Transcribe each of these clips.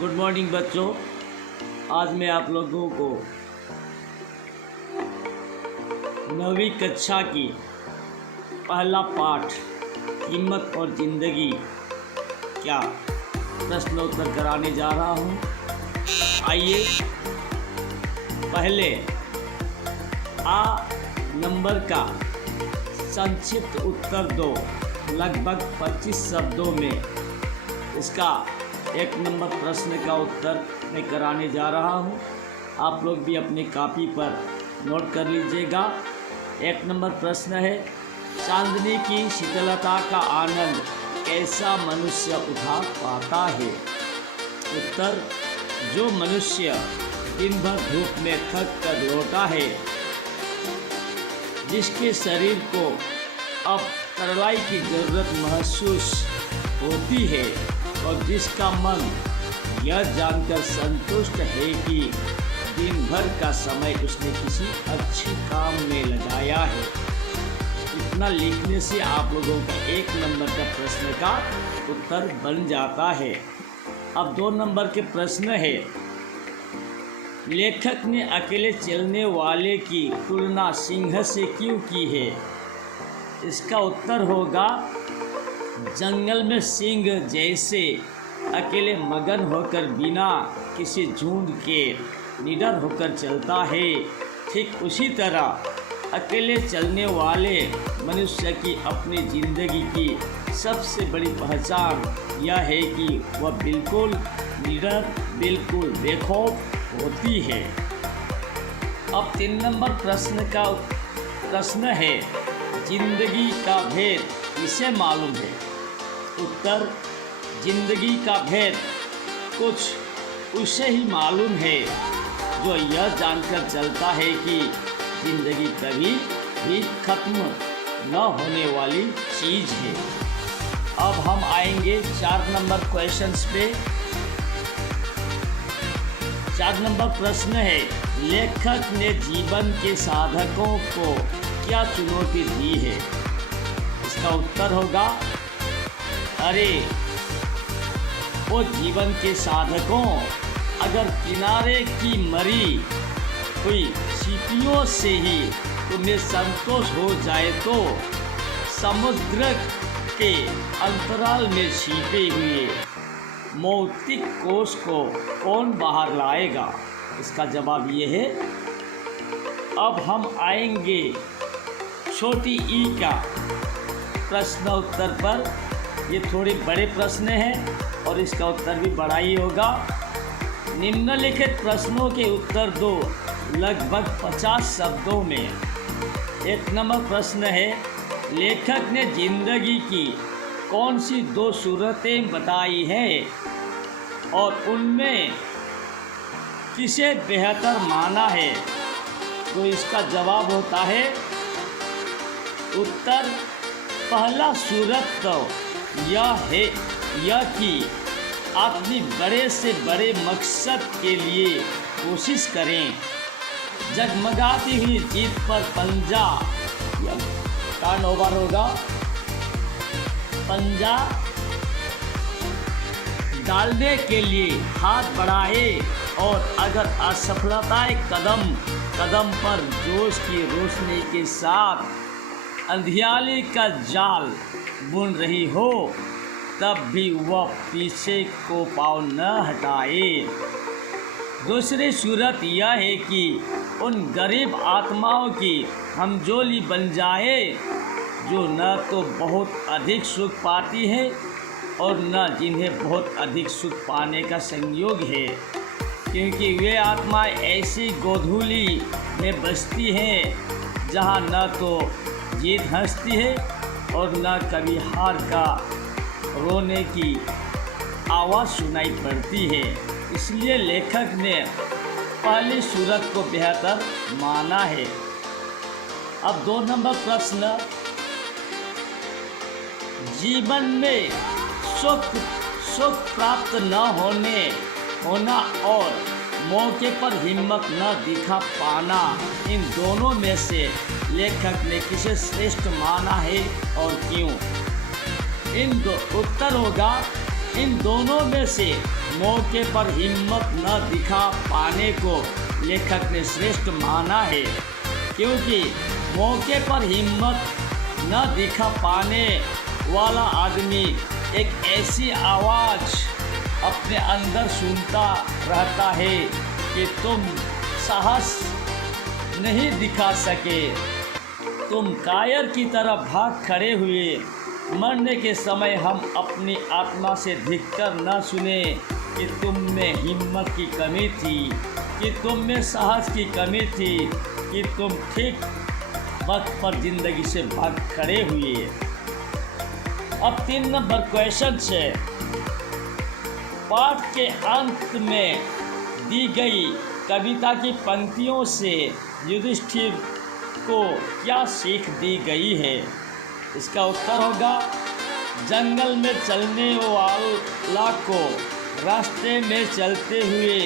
Good morning बच्चों। आज मैं आप लोगों को 9वीं कक्षा की पहला पाठ हिम्मत और ज़िंदगी क्या प्रश्नोत्तर कराने जा रहा हूँ। आइए पहले आ नंबर का संक्षिप्त उत्तर दो, लगभग 25 शब्दों में। इसका 1 नंबर प्रश्न का उत्तर मैं कराने जा रहा हूँ। आप लोग भी अपनी कॉपी पर नोट कर लीजिएगा। 1 नंबर प्रश्न है, चांदनी की शीतलता का आनंद कैसा मनुष्य उठा पाता है? उत्तर, जो मनुष्य दिन भर धूप में थक कर लौटा है, जिसके शरीर को अब तरलाई की ज़रूरत महसूस होती है और जिसका मन यह जानकर संतुष्ट है कि दिन भर का समय उसने किसी अच्छे काम में लगाया है। इतना लिखने से आप लोगों का 1 नंबर का प्रश्न का उत्तर बन जाता है। अब 2 नंबर के प्रश्न है, लेखक ने अकेले चलने वाले की तुलना सिंह से क्यों की है? इसका उत्तर होगा, जंगल में सिंह जैसे अकेले मगन होकर बिना किसी झुंड के निडर होकर चलता है, ठीक उसी तरह अकेले चलने वाले मनुष्य की अपनी ज़िंदगी की सबसे बड़ी पहचान यह है कि वह बिल्कुल निडर, बिल्कुल बेखौफ होती है। अब 3 नंबर प्रश्न है, जिंदगी का भेद किसे मालूम है? उत्तर, जिंदगी का भेद कुछ उसे ही मालूम है जो यह जानकर चलता है कि जिंदगी कभी भी खत्म न होने वाली चीज़ है। अब हम आएंगे 4 नंबर क्वेश्चंस पे। 4 नंबर प्रश्न है, लेखक ने जीवन के साधकों को क्या चुनौती दी है? इसका उत्तर होगा, अरे वो जीवन के साधकों, अगर किनारे की मरी हुई सीपियों से ही तुम्हें संतोष हो जाए तो समुद्र के अंतराल में छिपे हुए मौतिक कोष को कौन बाहर लाएगा? इसका जवाब ये है। अब हम आएंगे छोटी ई का प्रश्न उत्तर पर। ये थोड़े बड़े प्रश्न हैं और इसका उत्तर भी बड़ा ही होगा। निम्नलिखित प्रश्नों के उत्तर दो, लगभग 50 शब्दों में। 1 नंबर प्रश्न है, लेखक ने जिंदगी की कौन सी 2 सूरतें बताई हैं और उनमें किसे बेहतर माना है? तो इसका जवाब होता है, उत्तर, पहला सूरत तो यह कि अपनी बड़े से बड़े मकसद के लिए कोशिश करें। जगमगाती हुई जीत पर पंजा टर्न ओवर होगा, पंजा डालने के लिए हाथ बढ़ाए और अगर असफलताएं कदम कदम पर जोश की रोशनी के साथ अंधियारे का जाल बुन रही हो, तब भी वह पीछे को पाँव न हटाए। दूसरी सूरत यह है कि उन गरीब आत्माओं की हमजोली बन जाए जो न तो बहुत अधिक सुख पाती है और न जिन्हें बहुत अधिक सुख पाने का संयोग है, क्योंकि वे आत्माएं ऐसी गोधूली में बसती हैं जहाँ न तो जीत हंसती है और न कभी हार का रोने की आवाज़ सुनाई पड़ती है। इसलिए लेखक ने पहली सूरत को बेहतर माना है। अब 2 नंबर प्रश्न, जीवन में सुख प्राप्त न होना और मौके पर हिम्मत न दिखा पाना, इन दोनों में से लेखक ने किसे श्रेष्ठ माना है और क्यों? उत्तर होगा, इन दोनों में से मौके पर हिम्मत न दिखा पाने को लेखक ने श्रेष्ठ माना है, क्योंकि मौके पर हिम्मत न दिखा पाने वाला आदमी एक ऐसी आवाज़ अपने अंदर सुनता रहता है कि तुम साहस नहीं दिखा सके, तुम कायर की तरह भाग खड़े हुए। मरने के समय हम अपनी आत्मा से धिक्कर न सुने कि तुम में हिम्मत की कमी थी, कि तुम में साहस की कमी थी, कि तुम ठीक वक्त पर ज़िंदगी से भाग खड़े हुए। अब 3 नंबर क्वेश्चन से पाठ के अंत में दी गई कविता की पंक्तियों से युधिष्ठिर को क्या सीख दी गई है? इसका उत्तर होगा, जंगल में चलने वाला को रास्ते में चलते हुए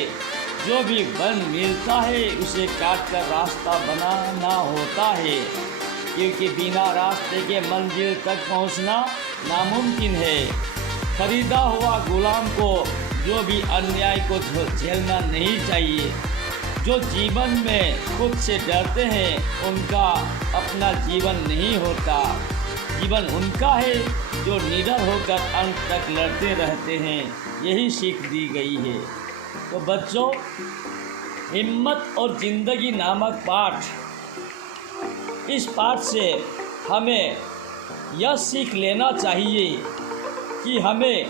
जो भी वन मिलता है उसे काट कर रास्ता बनाना होता है, क्योंकि बिना रास्ते के मंजिल तक पहुंचना नामुमकिन है। खरीदा हुआ गुलाम को जो भी अन्याय को झेलना नहीं चाहिए। जो जीवन में खुद से डरते हैं उनका अपना जीवन नहीं होता। जीवन उनका है जो निडर होकर अंत तक लड़ते रहते हैं। यही सीख दी गई है। तो बच्चों, हिम्मत और ज़िंदगी नामक पाठ, इस पाठ से हमें यह सीख लेना चाहिए कि हमें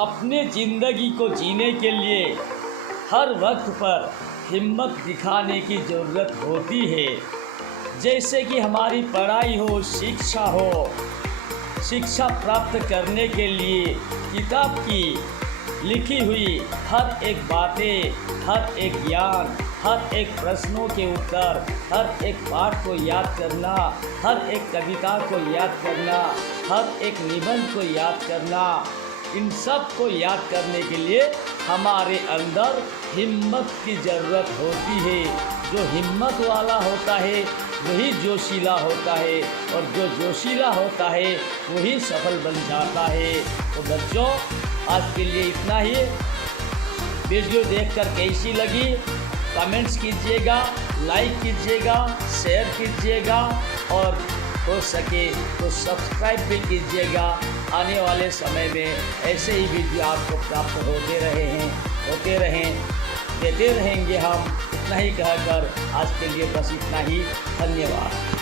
अपने ज़िंदगी को जीने के लिए हर वक्त पर हिम्मत दिखाने की ज़रूरत होती है। जैसे कि हमारी पढ़ाई हो, शिक्षा हो, शिक्षा प्राप्त करने के लिए किताब की लिखी हुई हर एक बातें, हर एक ज्ञान, हर एक प्रश्नों के उत्तर, हर एक पाठ को याद करना, हर एक कविता को याद करना, हर एक निबंध को याद करना, इन सब को याद करने के लिए हमारे अंदर हिम्मत की ज़रूरत होती है। जो हिम्मत वाला होता है वही जोशीला होता है, और जो जोशीला होता है वही सफल बन जाता है। तो बच्चों, आज के लिए इतना ही। वीडियो देखकर कैसी लगी कमेंट्स कीजिएगा, लाइक कीजिएगा, शेयर कीजिएगा, और हो सके तो सब्सक्राइब भी कीजिएगा। आने वाले समय में ऐसे ही वीडियो आपको प्राप्त होते रहें, देते रहेंगे हम। इतना ही कहकर आज के लिए बस इतना ही। धन्यवाद।